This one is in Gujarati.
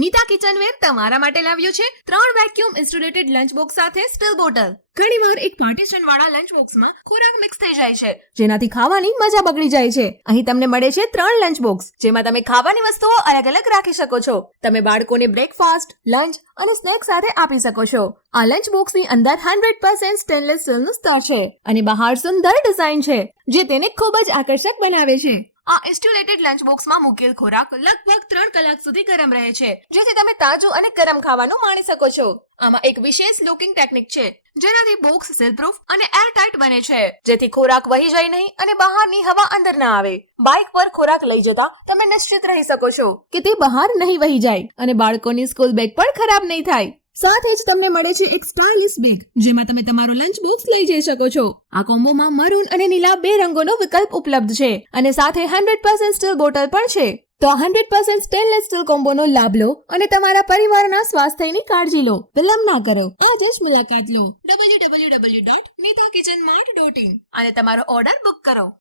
નીતા કિચનવેર તમારા માટે લાવ્યો છે ત્રણ વેક્યુમ ઇન્સ્યુલેટેડ લંચ બોક્સ સાથે સ્ટીલ બોટલ ઘણીવાર એક પાર્ટીશન વાળા લંચ બોક્સમાં ખોરાક મિક્સ થઈ જાય છે, જેનાથી ખાવાની મજા બગડી જાય છે. અહીં તમને મળે છે ત્રણ લંચ બોક્સ જેમાં તમે ખાવાની વસ્તુઓ અલગ અલગ રાખી શકો છો. તમે બાળકોને બ્રેકફાસ્ટ લંચ અને સ્નેક સાથે આપી શકો છો. આ લંચ બોક્સની અંદર હંડ્રેડ પર્સન્ટ સ્ટેનલેસ સ્ટીલનું સ્તર છે અને બહાર સુંદર ડિઝાઇન છે, જે તેને ખૂબ જ આકર્ષક બનાવે છે. આ ઇન્સ્યુલેટેડ લંચ બોક્સમાં મૂકેલ ખોરાક લગભગ ત્રણ કલાક સુધી ગરમ રહે છે, જેથી તમે તાજું અને ગરમ ખાવાનું માણી શકો છો. આમાં એક વિશેષ લોકિંગ ટેકનિક છે, જેનાથી બોક્સ સીલપ્રૂફ અને એરટાઇટ બને છે. જેથી ખોરાક વહી જાય નહીં અને બહારની હવા અંદર ના આવે. બાઇક પર ખોરાક લઈ જતા તમે નિશ્ચિત રહી શકો છો કે તે બહાર નહીં વહી જાય અને બાળકોની સ્કૂલ બેગ પણ ખરાબ નહીં થાય. સાથે જ તમને મળે છે એક સ્ટાઇલિશ બેગ જેમાં તમે તમારો લંચ બોક્સ લઈ જઈ શકો છો. આ કોમ્બોમાં મરૂન અને નીલા બે રંગોનો વિકલ્પ ઉપલબ્ધ છે અને સાથે હંડ્રેડ પર્સન્ટ સ્ટીલ બોટલ પણ છે. તો હંડ્રેડ પર્સન્ટ સ્ટેનલેસ સ્ટીલ કોમ્બોનો લાભ લો અને તમારા પરિવારના સ્વાસ્થ્યની કાળજી લો. વિલંબ ના કરો. આજે જ મુલાકાત લો. માર્ટ અને તમારો ઓર્ડર બુક કરો.